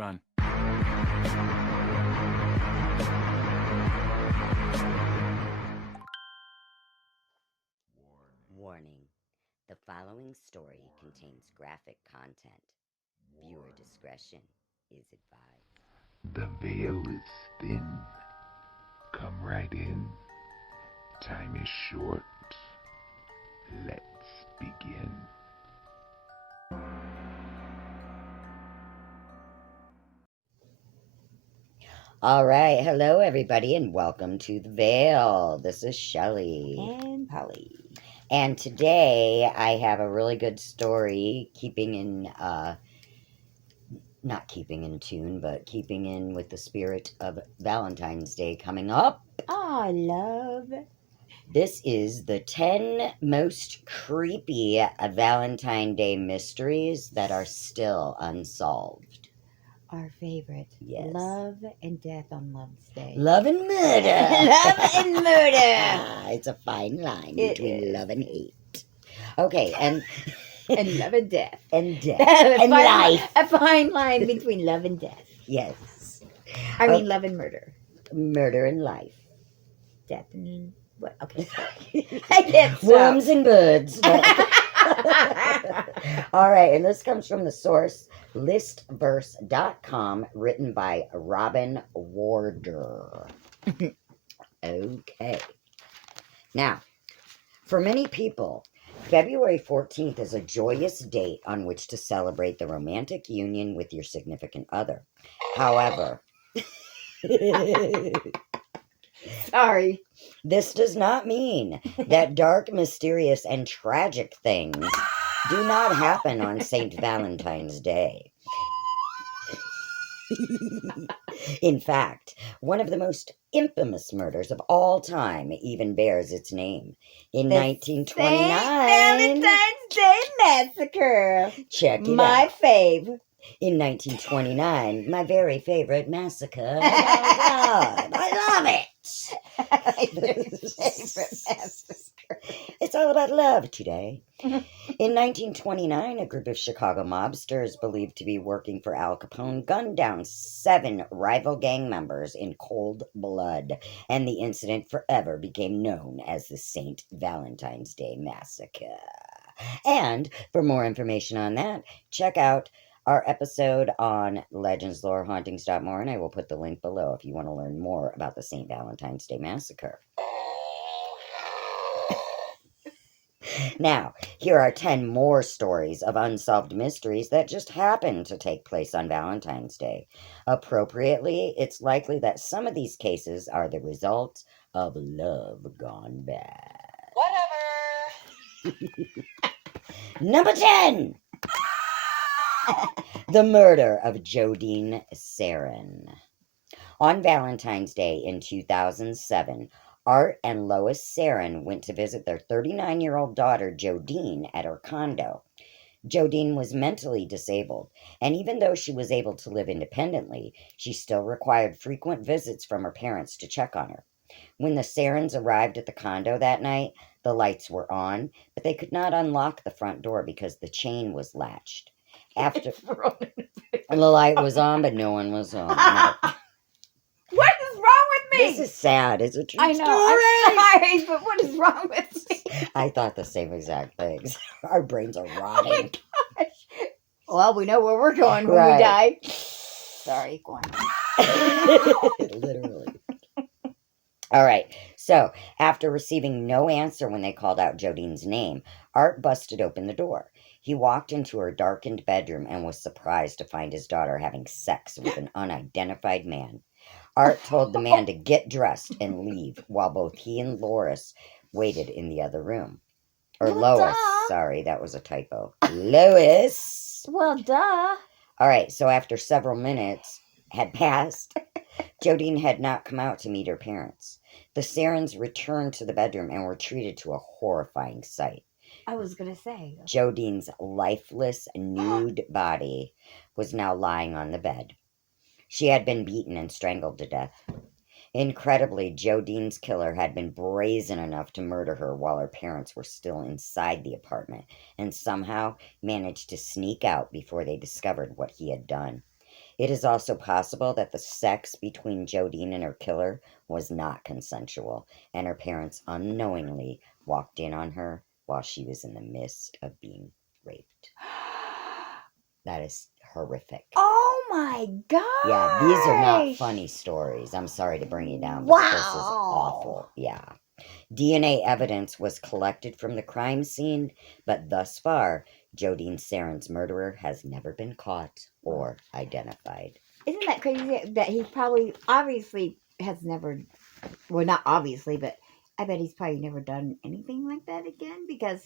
Run. Warning. The following story contains graphic content. Viewer discretion is advised. The veil is thin. Come right in. Time is short. Let's begin. All right. Hello, everybody, and welcome to The Veil. This is Shelley. And Polly. And today I have a really good story, not keeping in tune, but keeping in with the spirit of Valentine's Day coming up. Oh, love. This is the 10 most creepy Valentine Day mysteries that are still unsolved. Our favorite. Yes. Love and death on Love's Day. Love and murder. Love and murder. It's a fine line It between is. love and hate. Okay, and love and death. And death. and life. A fine line between love and death. Yes. I mean, love and murder. Murder and life. Death and what? Okay. I can't stop. Worms and birds. All right, and this comes from the source listverse.com, written by Robin Warder. Okay. Now, for many people, February 14th is a joyous date on which to celebrate the romantic union with your significant other. However, Sorry. this does not mean that dark, mysterious, and tragic things do not happen on St. Valentine's Day. In fact, one of the most infamous murders of all time even bears its name. In 1929... Valentine's Day Massacre. Check it out. My fave. In 1929, my very favorite massacre. Oh, God, I love it. My favorite massacre. It's all about love today. In 1929, a group of Chicago mobsters believed to be working for Al Capone gunned down 7 rival gang members in cold blood, and the incident forever became known as the St. Valentine's Day Massacre. And for more information on that, check out our episode on Legends, Lore, Hauntings.more, and I will put the link below if you want to learn more about the St. Valentine's Day Massacre. Now, here are 10 more stories of unsolved mysteries that just happened to take place on Valentine's Day. Appropriately, it's likely that some of these cases are the result of love gone bad. Whatever. Number 10! The murder of Jodi Sarin. On Valentine's Day in 2007, Hart and Lois Sarin went to visit their 39-year-old daughter, Jodi, at her condo. Jodi was mentally disabled, and even though she was able to live independently, she still required frequent visits from her parents to check on her. When the Sarins arrived at the condo that night, the lights were on, but they could not unlock the front door because the chain was latched. After the light was on, but no one was home. No. What is wrong with me? This is sad. It's a true I know. story. I'm sorry, but what is wrong with me? I thought the same exact things. Our brains are Oh rotting. my gosh. Well, we know where we're going when Right. we die. Sorry, go on. Literally. All right. So, after receiving no answer when they called out Jodi's name, Hart busted open the door. He walked into her darkened bedroom and was surprised to find his daughter having sex with an unidentified man. Hart told the man to get dressed and leave while both he and Lois waited in the other room. Or Well, Lois. duh. Sorry, that was a typo. Lois. Well, duh. All right, so after several minutes had passed, Jodi had not come out to meet her parents. The Sarins returned to the bedroom and were treated to a horrifying sight. I was going to say. Jodi's lifeless, nude body was now lying on the bed. She had been beaten and strangled to death. Incredibly, Jodi's killer had been brazen enough to murder her while her parents were still inside the apartment and somehow managed to sneak out before they discovered what he had done. It is also possible that the sex between Jodine and her killer was not consensual, and her parents unknowingly walked in on her while she was in the midst of being raped. That is horrific. Oh my gosh! Yeah, these are not funny stories. I'm sorry to bring you down, but this is awful. Yeah. DNA evidence was collected from the crime scene, but thus far, Jodi Sarin's murderer has never been caught or identified. Isn't that crazy that he probably, obviously, has never, well, not obviously, but I bet he's probably never done anything like that again because,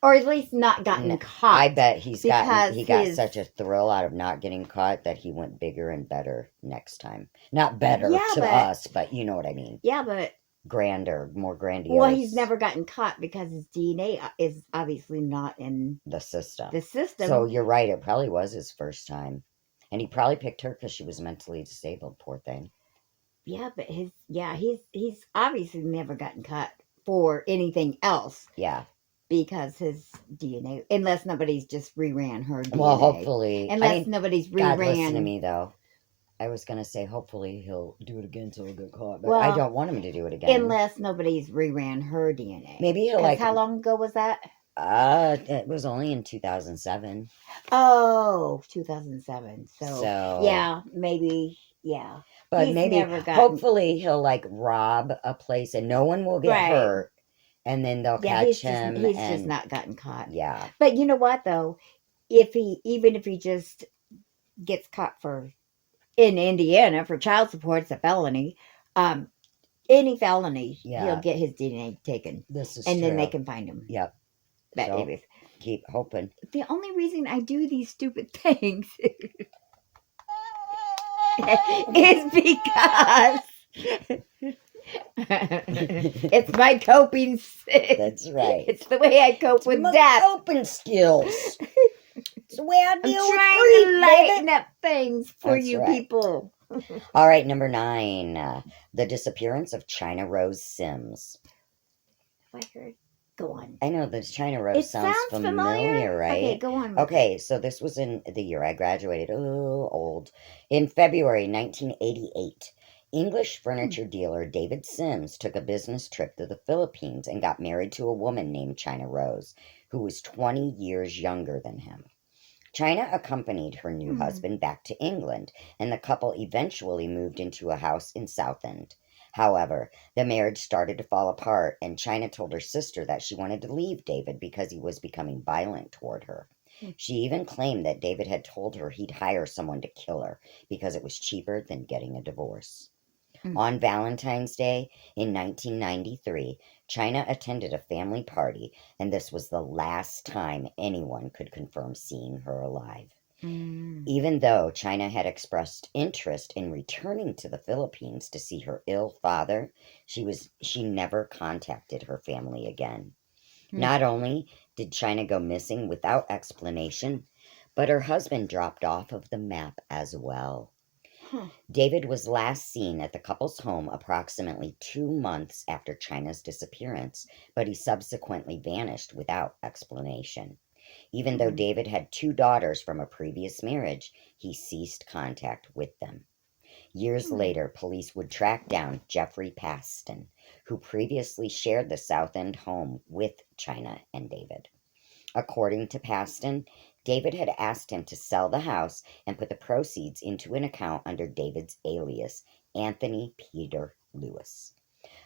or at least not gotten caught. I bet he got his- such a thrill out of not getting caught that he went bigger and better next time. Not better to us, but you know what I mean. Yeah, but Grander, more grandiose. well, he's never gotten caught because his DNA is obviously not in the system. So you're right. It probably was his first time, and he probably picked her because she was mentally disabled. Poor thing. Yeah, but he's obviously never gotten caught for anything else. Yeah. Because his DNA, unless nobody's just reran her DNA. Well, hopefully. Unless nobody's reran. God, listen to me, though. I was going to say, hopefully he'll do it again so he'll get caught. But I don't want him to do it again. Unless nobody's reran her DNA. Maybe he'll how long ago was that? It was only in 2007. Oh, 2007. So yeah, maybe, yeah. But maybe, hopefully he'll rob a place and no one will get hurt. And then they'll catch him. He's just not gotten caught. Yeah. But you know what, though? Even if he just gets caught in Indiana for child support, it's a felony. Any felony, he'll get his DNA taken. This is and true. Then they can find him. Yep. But so, keep hoping. The only reason I do these stupid things is because it's my coping. That's right. It's the way I cope with death. Coping skills. It's the way I deal with grief, to lighten up things for people. All right, number 9, the disappearance of China Rose Sims. I heard. Go on. I know this China Rose sounds familiar, right? Okay, go on. Okay, so this was in the year I graduated. Oh, old. In February 1988. English furniture dealer David Sims took a business trip to the Philippines and got married to a woman named China Rose, who was 20 years younger than him. China accompanied her new husband back to England, and the couple eventually moved into a house in Southend. However, the marriage started to fall apart, and China told her sister that she wanted to leave David because he was becoming violent toward her. She even claimed that David had told her he'd hire someone to kill her because it was cheaper than getting a divorce. On Valentine's Day in 1993, China attended a family party, and this was the last time anyone could confirm seeing her alive. Even though China had expressed interest in returning to the Philippines to see her ill father, she never contacted her family again. Not only did China go missing without explanation, but her husband dropped off of the map as well. David was last seen at the couple's home approximately 2 months after China's disappearance, but he subsequently vanished without explanation. Even though David had 2 daughters from a previous marriage, he ceased contact with them. Years later, police would track down Jeffrey Paston, who previously shared the Southend home with China and David. According to Paston, David had asked him to sell the house and put the proceeds into an account under David's alias, Anthony Peter Lewis.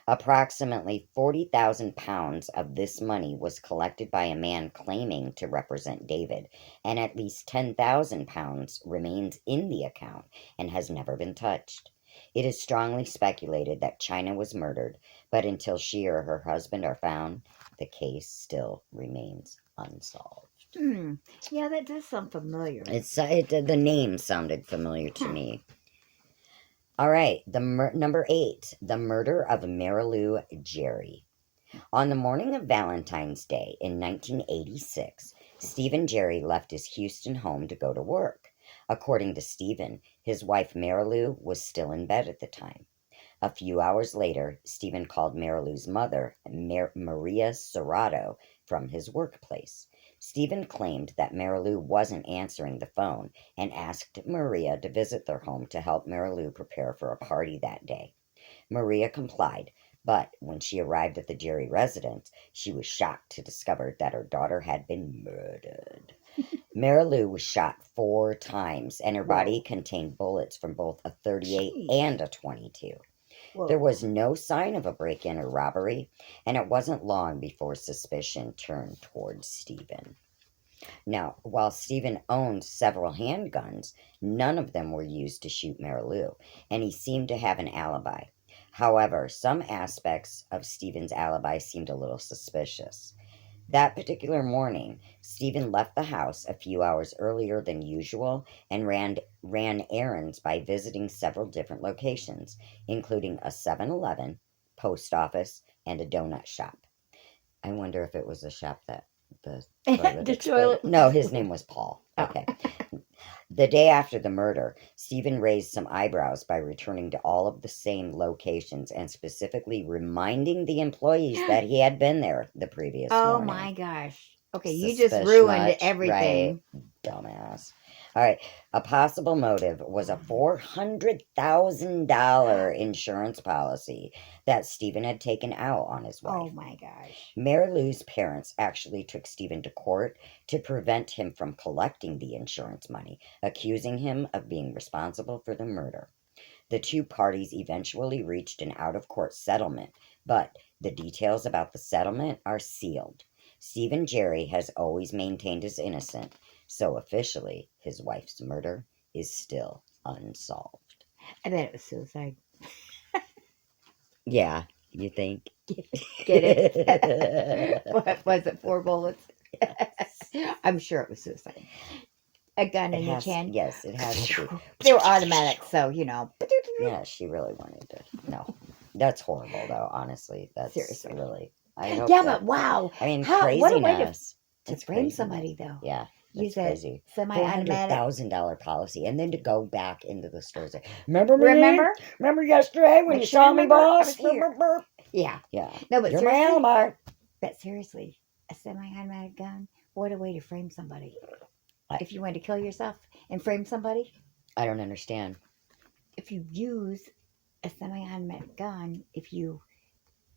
Approximately 40,000 pounds of this money was collected by a man claiming to represent David, and at least 10,000 pounds remains in the account and has never been touched. It is strongly speculated that China was murdered, but until she or her husband are found, the case still remains unsolved. Yeah, that does sound familiar. The name sounded familiar to me. All right, number 8, the murder of Marilu Jerry. On the morning of Valentine's Day in 1986, Stephen Jerry left his Houston home to go to work. According to Stephen, his wife Marilu was still in bed at the time. A few hours later, Stephen called Marilu's mother, Maria Serrato, from his workplace. Stephen claimed that Marilu wasn't answering the phone and asked Maria to visit their home to help Marilu prepare for a party that day. Maria complied, but when she arrived at the Jerry residence, she was shocked to discover that her daughter had been murdered. Marilu was shot 4 times, and her body contained bullets from both a 38 and a 22. There was no sign of a break-in or robbery, and it wasn't long before suspicion turned towards Stephen. Now, while Stephen owned several handguns, none of them were used to shoot Marilu, and he seemed to have an alibi. However, some aspects of Stephen's alibi seemed a little suspicious. That particular morning, Stephen left the house a few hours earlier than usual and ran errands by visiting several different locations, including a 7-Eleven, post office, and a donut shop. I wonder if it was a shop that the toilet No, his name was Paul. Okay. The day after the murder, Stephen raised some eyebrows by returning to all of the same locations and specifically reminding the employees that he had been there the previous morning. Oh my gosh. Okay, you just ruined everything. Right, dumbass. All right, a possible motive was a $400,000 insurance policy that Stephen had taken out on his wife. Oh my gosh. Marilu's parents actually took Stephen to court to prevent him from collecting the insurance money, accusing him of being responsible for the murder. The two parties eventually reached an out-of-court settlement, but the details about the settlement are sealed. Stephen Jerry has always maintained his innocence, so officially his wife's murder is still unsolved. I bet it was suicide. Yeah, you think? Get it? What was it, 4 bullets? I'm sure it was suicide. A gun in each hand? Yes, it has to be. They were automatic, so, you know. Yeah, she really wanted to. No. That's horrible, though, honestly. That's Seriously. Really. I hope Yeah, that, but wow. I mean, What a way craziness. to It's frame crazy. somebody, though. Yeah. Use That's a crazy. semi-automatic. $400,000 policy, and then to go back into the store and say, "Remember me? Remember yesterday when you saw me, boss? Yeah. Yeah. No, but You're my seriously, alibi." but seriously, a semi-automatic gun. What a way to frame somebody. I- If you want to kill yourself and frame somebody, I don't understand. if you use a semi-automatic gun, if you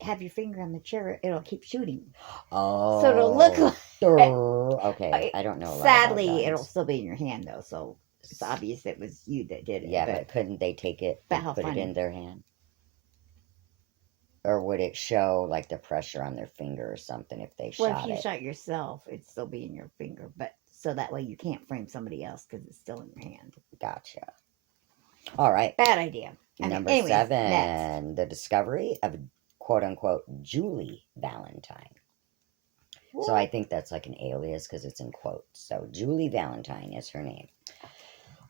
have your finger on the trigger, it'll keep shooting. Oh. So it'll look like. Okay, I don't know. Sadly, it'll still be in your hand though, so it's obvious it was you that did it. Yeah, but couldn't they take it and put it in their hand? Or would it show like the pressure on their finger or something if they shot it? Well, if you shot yourself, it'd still be in your finger, but so that way you can't frame somebody else because it's still in your hand. Gotcha. All right. Bad idea. Number anyways, 7, next. the discovery of quote-unquote Julie Valentine. So I think that's like an alias because it's in quotes. So Julie Valentine is her name.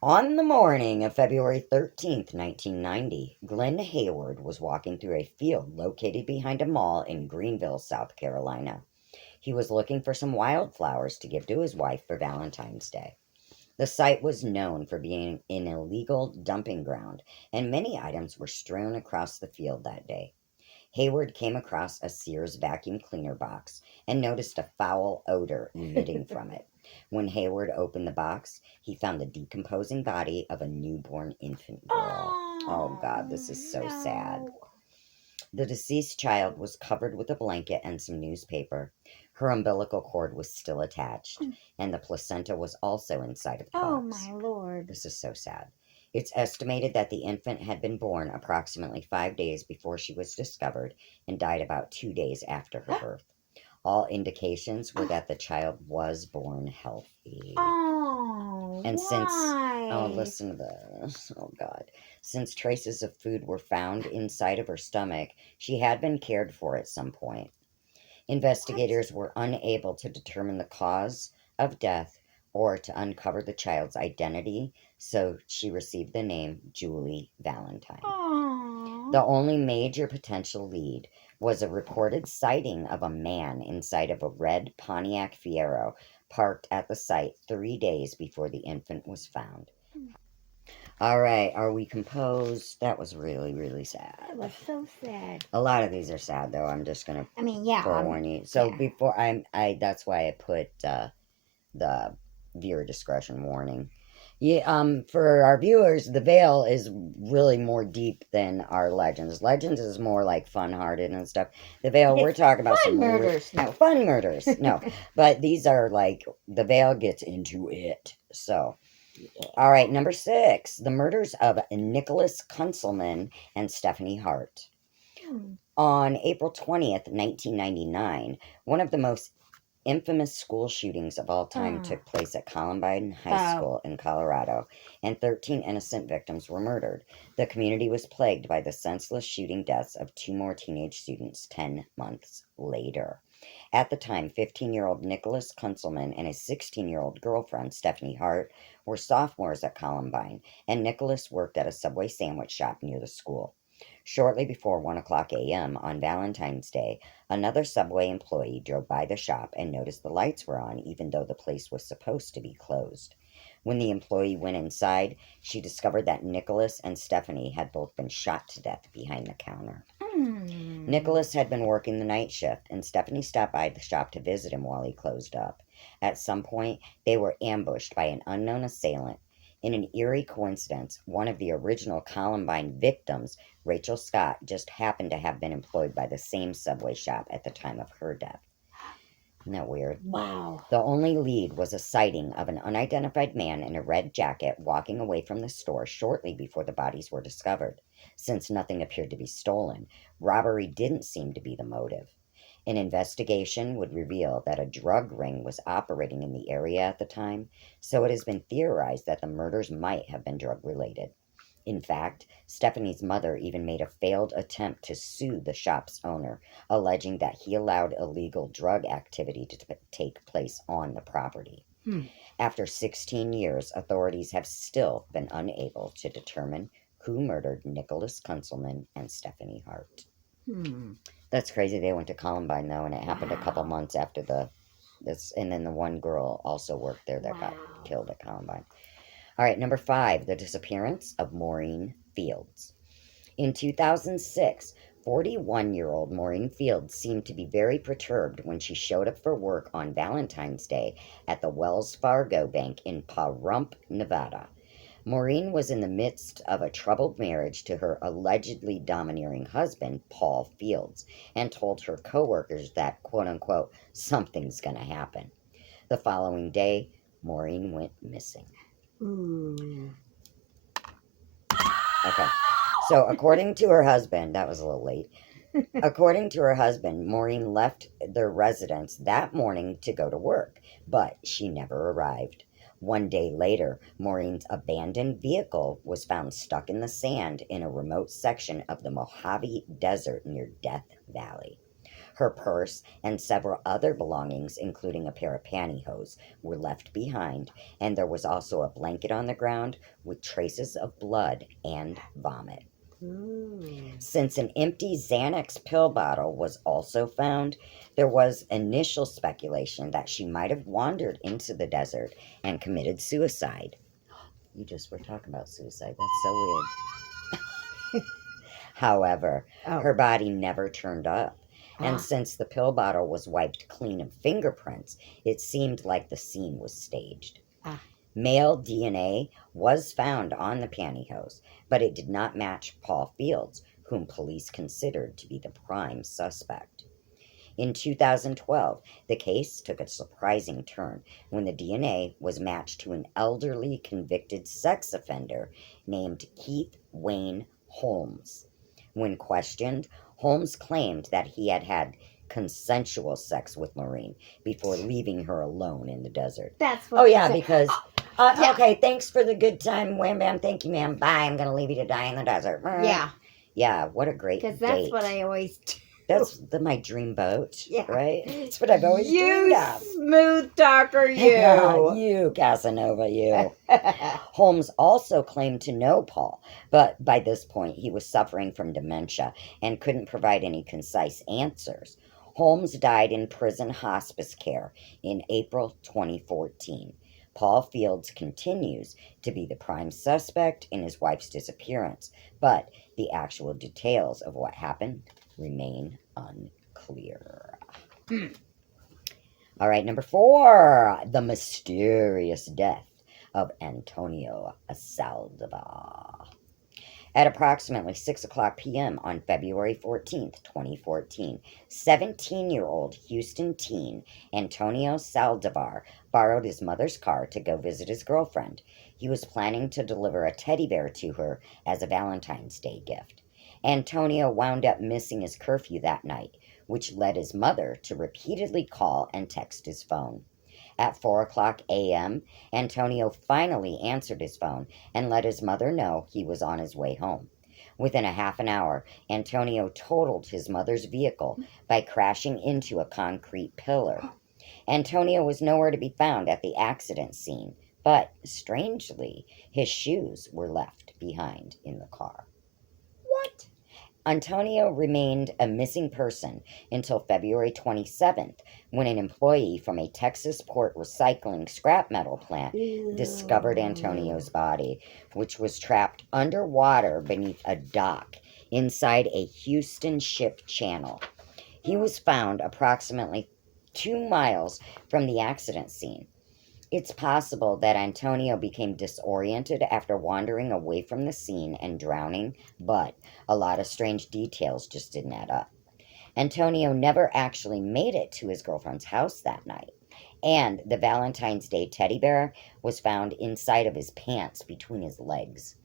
On the morning of February 13th, 1990, Glenn Hayward was walking through a field located behind a mall in Greenville, South Carolina. He was looking for some wildflowers to give to his wife for Valentine's Day. The site was known for being an illegal dumping ground, and many items were strewn across the field that day. Hayward came across a Sears vacuum cleaner box and noticed a foul odor emitting from it. When Hayward opened the box, he found the decomposing body of a newborn infant girl. Oh God, this is so sad. The deceased child was covered with a blanket and some newspaper. Her umbilical cord was still attached, and the placenta was also inside of the box. Oh my Lord. This is so sad. It's estimated that the infant had been born approximately 5 days before she was discovered and died about 2 days after her birth. All indications were that the child was born healthy. Oh, And why? Listen to this. Oh, God. Since traces of food were found inside of her stomach, she had been cared for at some point. Investigators were unable to determine the cause of death or to uncover the child's identity, so she received the name Julie Valentine. Aww. The only major potential lead was a reported sighting of a man inside of a red Pontiac Fiero parked at the site 3 days before the infant was found. All right, are we composed? That was really, really sad. That was so sad. A lot of these are sad, though. I'm just gonna forewarn you. So before that's why I put the viewer discretion warning. Yeah, for our viewers, the Veil is really more deep than our Legends. Legends is more like fun-hearted and stuff. The Veil, we're It's talking about fun some murders. No. fun murders. No, but these are like the Veil gets into it. So, all right, number 6, the murders of Nicholascilman and Stephanie Hart. On April 20th, 1999, one of the most infamous school shootings of all time took place at Columbine High School in Colorado, and 13 innocent victims were murdered. The community was plagued by the senseless shooting deaths of 2 more teenage students 10 months later. At the time, 15-year-old Nicholas Kunzelman and his 16-year-old girlfriend, Stephanie Hart, were sophomores at Columbine, and Nicholas worked at a Subway sandwich shop near the school. Shortly before 1 a.m. on Valentine's Day, another Subway employee drove by the shop and noticed the lights were on even though the place was supposed to be closed. When the employee went inside, she discovered that Nicholas and Stephanie had both been shot to death behind the counter. Nicholas had been working the night shift, and Stephanie stopped by the shop to visit him while he closed up. At some point, they were ambushed by an unknown assailant. In an eerie coincidence, one of the original Columbine victims, Rachel Scott, just happened to have been employed by the same Subway shop at the time of her death. Isn't that weird? Wow. The only lead was a sighting of an unidentified man in a red jacket walking away from the store shortly before the bodies were discovered. Since nothing appeared to be stolen, robbery didn't seem to be the motive. An investigation would reveal that a drug ring was operating in the area at the time, so it has been theorized that the murders might have been drug-related. In fact, Stephanie's mother even made a failed attempt to sue the shop's owner, alleging that he allowed illegal drug activity to take place on the property. After 16 years, authorities have still been unable to determine who murdered Nicholas Kunzelman and Stephanie Hart. That's crazy. They went to Columbine, though, and it happened a couple months after this. And then the one girl also worked there that got killed at Columbine. All right, number 5, the disappearance of Moren Fields. In 2006, 41-year-old Moren Fields seemed to be very perturbed when she showed up for work on Valentine's Day at the Wells Fargo Bank in Pahrump, Nevada. Maureen was in the midst of a troubled marriage to her allegedly domineering husband, Paul Fields, and told her coworkers that, quote-unquote, something's going to happen. The following day, Maureen went missing. Okay. So, according to her husband, that was a little late. According to her husband, Maureen left their residence that morning to go to work, but she never arrived. One day later, Maureen's abandoned vehicle was found stuck in the sand in a remote section of the Mojave Desert near Death Valley. Her purse and several other belongings, including a pair of pantyhose, were left behind, and there was also a blanket on the ground with traces of blood and vomit. Since an empty Xanax pill bottle was also found, there was initial speculation that she might have wandered into the desert and committed suicide. You just were talking about suicide. That's so weird. However, her body never turned up. And since the pill bottle was wiped clean of fingerprints, it seemed like the scene was staged. Male DNA was found on the pantyhose, but it did not match Paul Fields, whom police considered to be the prime suspect. In 2012, the case took a surprising turn when the DNA was matched to an elderly convicted sex offender named Keith Wayne Holmes. When questioned, Holmes claimed that he had had consensual sex with Maureen before leaving her alone in the desert. That's what. Oh, yeah, because... Okay, thanks for the good time. Wham, bam, thank you, ma'am. Bye, I'm going to leave you to die in the desert. Yeah. Yeah, what a great date. Because that's what I always do. That's my dream boat, right? That's what I've always dreamed of. Smooth talker, you. You, Casanova, you. Holmes also claimed to know Paul, but by this point he was suffering from dementia and couldn't provide any concise answers. Holmes died in prison hospice care in April 2014. Paul Fields continues to be the prime suspect in his wife's disappearance, but the actual details of what happened remain unclear. All right, number 4, the mysterious death of Antonio Saldivar. At approximately 6 o'clock p.m. on February 14th, 2014, 17-year-old Houston teen Antonio Saldivar borrowed his mother's car to go visit his girlfriend. He was planning to deliver a teddy bear to her as a Valentine's Day gift. Antonio wound up missing his curfew that night, which led his mother to repeatedly call and text his phone. At 4 o'clock a.m., Antonio finally answered his phone and let his mother know he was on his way home. Within a half an hour, Antonio totaled his mother's vehicle by crashing into a concrete pillar. Antonio was nowhere to be found at the accident scene, but strangely, his shoes were left behind in the car. What? Antonio remained a missing person until February 27th, when an employee from a Texas port recycling scrap metal plant discovered Antonio's body, which was trapped underwater beneath a dock inside a Houston ship channel. He was found approximately 2 miles from the accident scene. It's possible that Antonio became disoriented after wandering away from the scene and drowning, but a lot of strange details just didn't add up. Antonio never actually made it to his girlfriend's house that night, and the Valentine's Day teddy bear was found inside of his pants between his legs.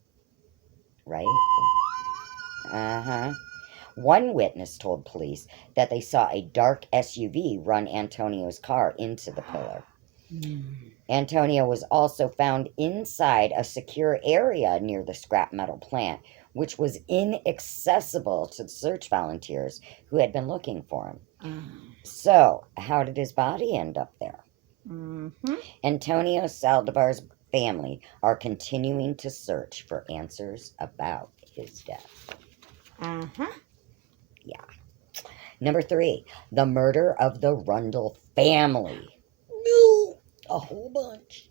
Right? Uh-huh. One witness told police that they saw a dark SUV run Antonio's car into the pillar. Antonio was also found inside a secure area near the scrap metal plant, which was inaccessible to the search volunteers who had been looking for him. So, how did his body end up there? Antonio Saldivar's family are continuing to search for answers about his death. Yeah. Number 3, the murder of the Rundle family. A whole bunch.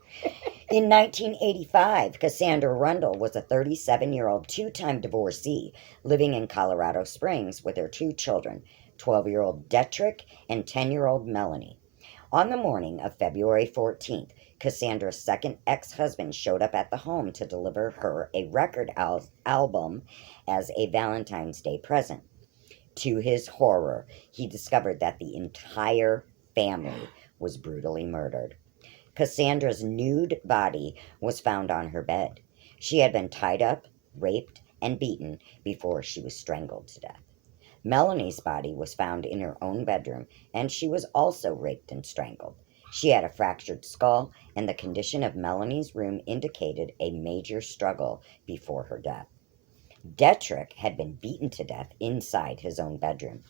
In 1985, Cassandra Rundle was a 37-year-old two-time divorcee living in Colorado Springs with her 2 children, 12-year-old Detrick and 10-year-old Melanie. On the morning of February 14th, Cassandra's second ex-husband showed up at the home to deliver her a record album as a Valentine's Day present. To his horror, he discovered that the entire family was brutally murdered. Cassandra's nude body was found on her bed. She had been tied up, raped, and beaten before she was strangled to death. Melanie's body was found in her own bedroom, and she was also raped and strangled. She had a fractured skull, and the condition of Melanie's room indicated a major struggle before her death. Detrick had been beaten to death inside his own bedroom.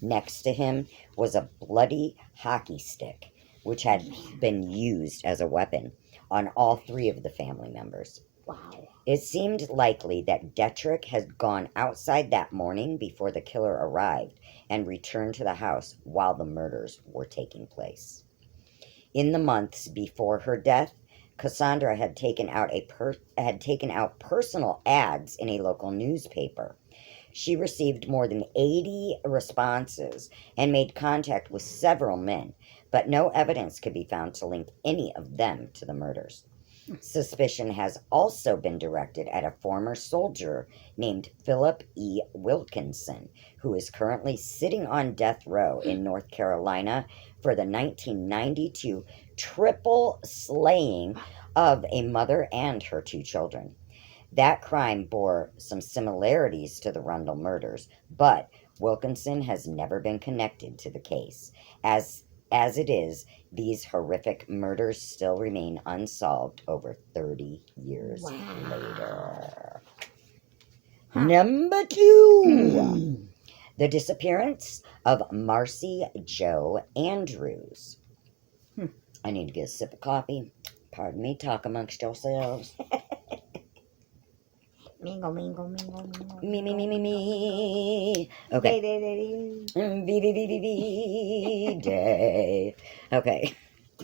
Next to him was a bloody hockey stick, which had been used as a weapon on all 3 of the family members. Wow. It seemed likely that Detrick had gone outside that morning before the killer arrived and returned to the house while the murders were taking place. In the months before her death, Cassandra had taken out personal ads in a local newspaper. She received more than 80 responses and made contact with several men, but no evidence could be found to link any of them to the murders. Suspicion has also been directed at a former soldier named Philip E. Wilkinson, who is currently sitting on death row in North Carolina for the 1992 triple slaying of a mother and her 2 children. That crime bore some similarities to the Rundle murders, but Wilkinson has never been connected to the case. As it is, these horrific murders still remain unsolved over 30 years later. Number 2, the disappearance of Marcy Jo Andrews. I need to get a sip of coffee. Pardon me, talk amongst yourselves. Mingle, mingle, mingle, mingle. Me. Okay. Day. Okay.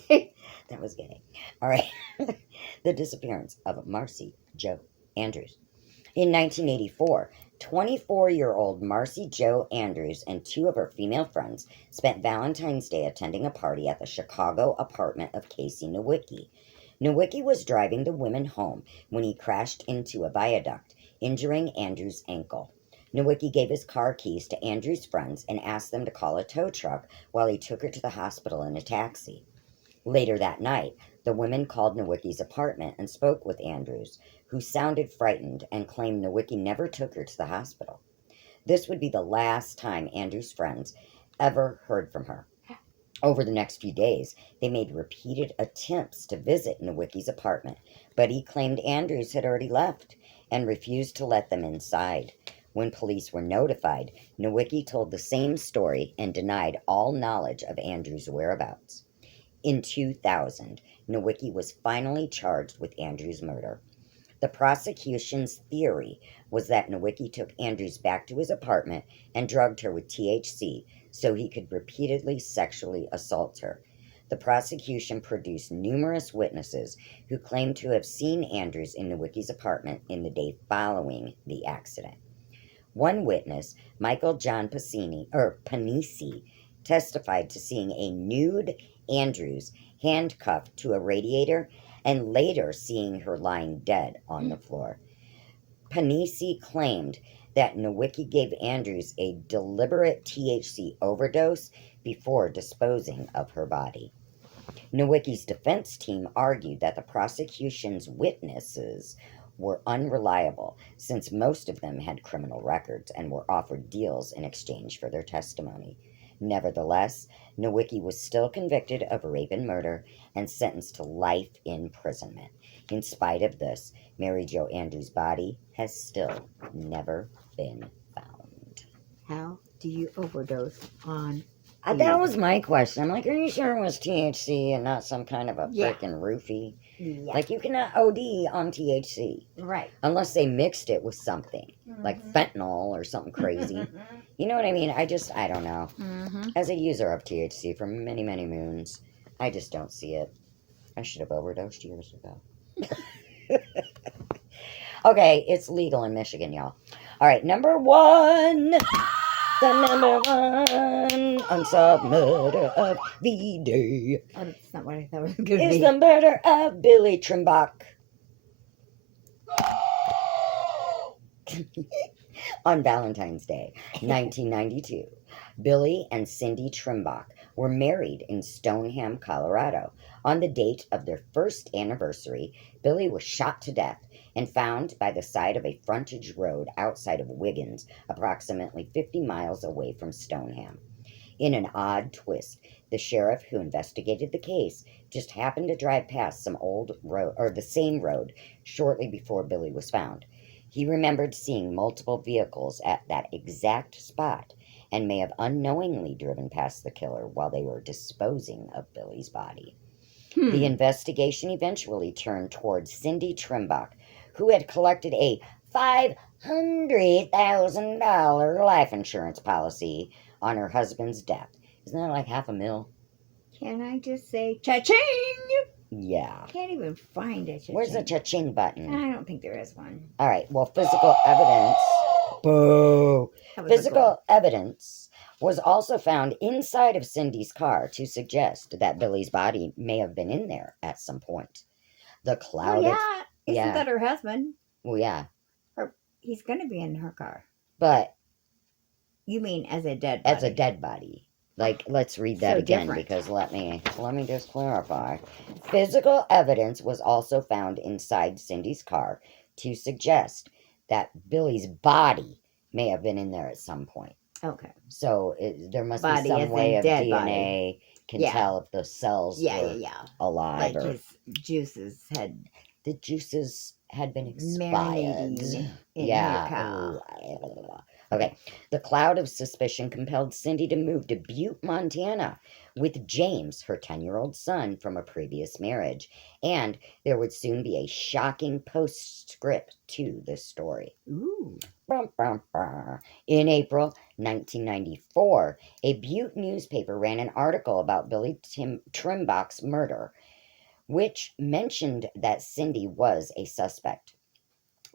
That was gay. All right. The disappearance of Marcy Jo Andrews. In 1984, 24-year-old Marcy Jo Andrews and two of her female friends spent Valentine's Day attending a party at the Chicago apartment of Casey Nowicki. Nowicki was driving the women home when he crashed into a viaduct, injuring Andrews' ankle. Nowicki gave his car keys to Andrews' friends and asked them to call a tow truck while he took her to the hospital in a taxi. Later that night, the women called Nowicki's apartment and spoke with Andrews, who sounded frightened and claimed Nowicki never took her to the hospital. This would be the last time Andrews' friends ever heard from her. Over the next few days, they made repeated attempts to visit Nowicki's apartment, but he claimed Andrews had already left and refused to let them inside. When police were notified, Nowicki told the same story and denied all knowledge of Andrews' whereabouts. In 2000, Nowicki was finally charged with Andrews' murder. The prosecution's theory was that Nowicki took Andrews back to his apartment and drugged her with THC so he could repeatedly sexually assault her. The prosecution produced numerous witnesses who claimed to have seen Andrews in Nowicki's apartment in the day following the accident. One witness, Michael John Panisi, testified to seeing a nude Andrews handcuffed to a radiator and later seeing her lying dead on the floor. Panisi claimed that Nowicki gave Andrews a deliberate THC overdose before disposing of her body. Nowicki's defense team argued that the prosecution's witnesses were unreliable since most of them had criminal records and were offered deals in exchange for their testimony. Nevertheless, Nowicki was still convicted of rape and murder and sentenced to life imprisonment. In spite of this, Mary Jo Andrews' body has still never been found. How do you overdose on That was my question. I'm like, are you sure it was THC and not some kind of a Yeah. frickin' roofie? Yeah. Like, you cannot OD on THC. Right. Unless they mixed it with something, like fentanyl or something crazy. You know what I mean? I don't know. As a user of THC for many, many moons, I just don't see it. I should have overdosed years ago. Okay, it's legal in Michigan, y'all. All right, number one. The number one unsolved murder of the day. Oh, that's not what I thought it was going to Is be. the murder of Billy Trimbach. On Valentine's Day, 1992, Billy and Cindy Trimbach were married in Stoneham, Colorado. On the date of their first anniversary, Billy was shot to death and found by the side of a frontage road outside of Wiggins, approximately 50 miles away from Stoneham. In an odd twist, the sheriff who investigated the case just happened to drive past some old road, or the same road, shortly before Billy was found. He remembered seeing multiple vehicles at that exact spot and may have unknowingly driven past the killer while they were disposing of Billy's body. The investigation eventually turned towards Cindy Trimbach, who had collected a $500,000 life insurance policy on her husband's death. Isn't that like $500,000? Can I just say cha-ching? Yeah. Can't even find it. Where's the cha-ching button? I don't think there is one. All right. Well, physical evidence. Boo. Physical evidence was also found inside of Cindy's car to suggest that Billy's body may have been in there at some point. The cloud. Isn't that her husband? Well, yeah. He's going to be in her car. But. You mean as a dead body? As a dead body. Like, let's read that again different. because let me just clarify. Physical evidence was also found inside Cindy's car to suggest that Billy's body may have been in there at some point. Okay. So there must Body be some as way in of dead DNA body. can tell if the cells were alive. Like or his juices had the juices had been expired. marinating in her car. Okay. The cloud of suspicion compelled Cindy to move to Butte, Montana with James, her 10-year-old son from a previous marriage. And there would soon be a shocking postscript to this story. Ooh. In April 1994, a Butte newspaper ran an article about Billy Trimbach's murder, which mentioned that Cindy was a suspect.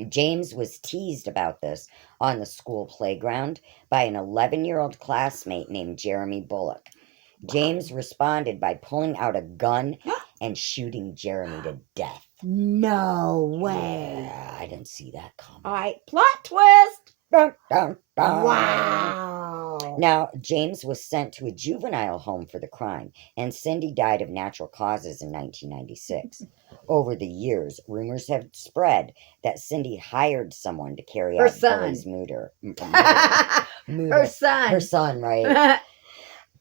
James was teased about this on the school playground by an 11-year-old classmate named Jeremy Bullock. James responded by pulling out a gun and shooting Jeremy to death. No way. Yeah, I didn't see that coming. Plot twist. Dun, dun, dun. Wow. Now, James was sent to a juvenile home for the crime, and Cindy died of natural causes in 1996. Over the years, rumors have spread that Cindy hired someone to carry Her out son. Billy's murder. Her son. Her son, right?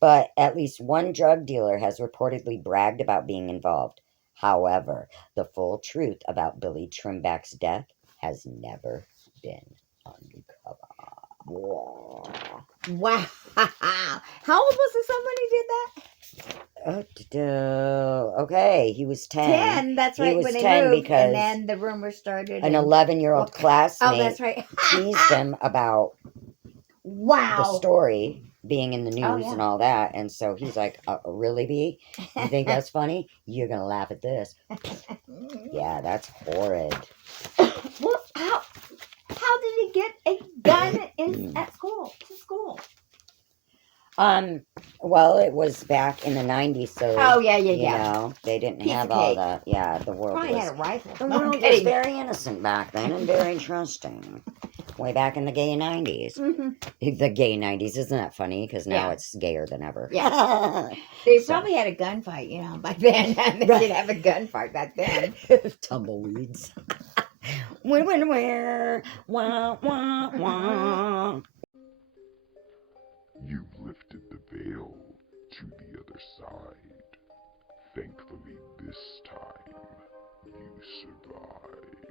But at least one drug dealer has reportedly bragged about being involved. However, the full truth about Billy Trimbach's death has never been uncovered. Wow. How old was the son when he did that? Okay, he was 10. 10, that's right. He was when 10 they moved, because and then the rumor started. an 11-year-old classmate Oh, that's right. teased him about Wow. the story being in the news Oh, yeah. and all that, and so he's like, really, B? You think that's funny? You're gonna laugh at this. Yeah, that's horrid. Well, how did he get a gun at school? To school? Well, it was back in the 90s, so Oh, yeah. you know, they didn't Piece have of all cake. the world Probably was had a rifle. the No, world I'm was kidding. very innocent back then and very trusting. Way back in the gay 90s. Mm-hmm. The gay 90s, isn't that funny? Because now Yeah. it's gayer than ever. Yeah. They probably had a gunfight, you know, back then. They did have a gunfight back then. Tumbleweeds. Where? Wah, wah, wah. You've lifted the veil to the other side. Thankfully, this time, you survived.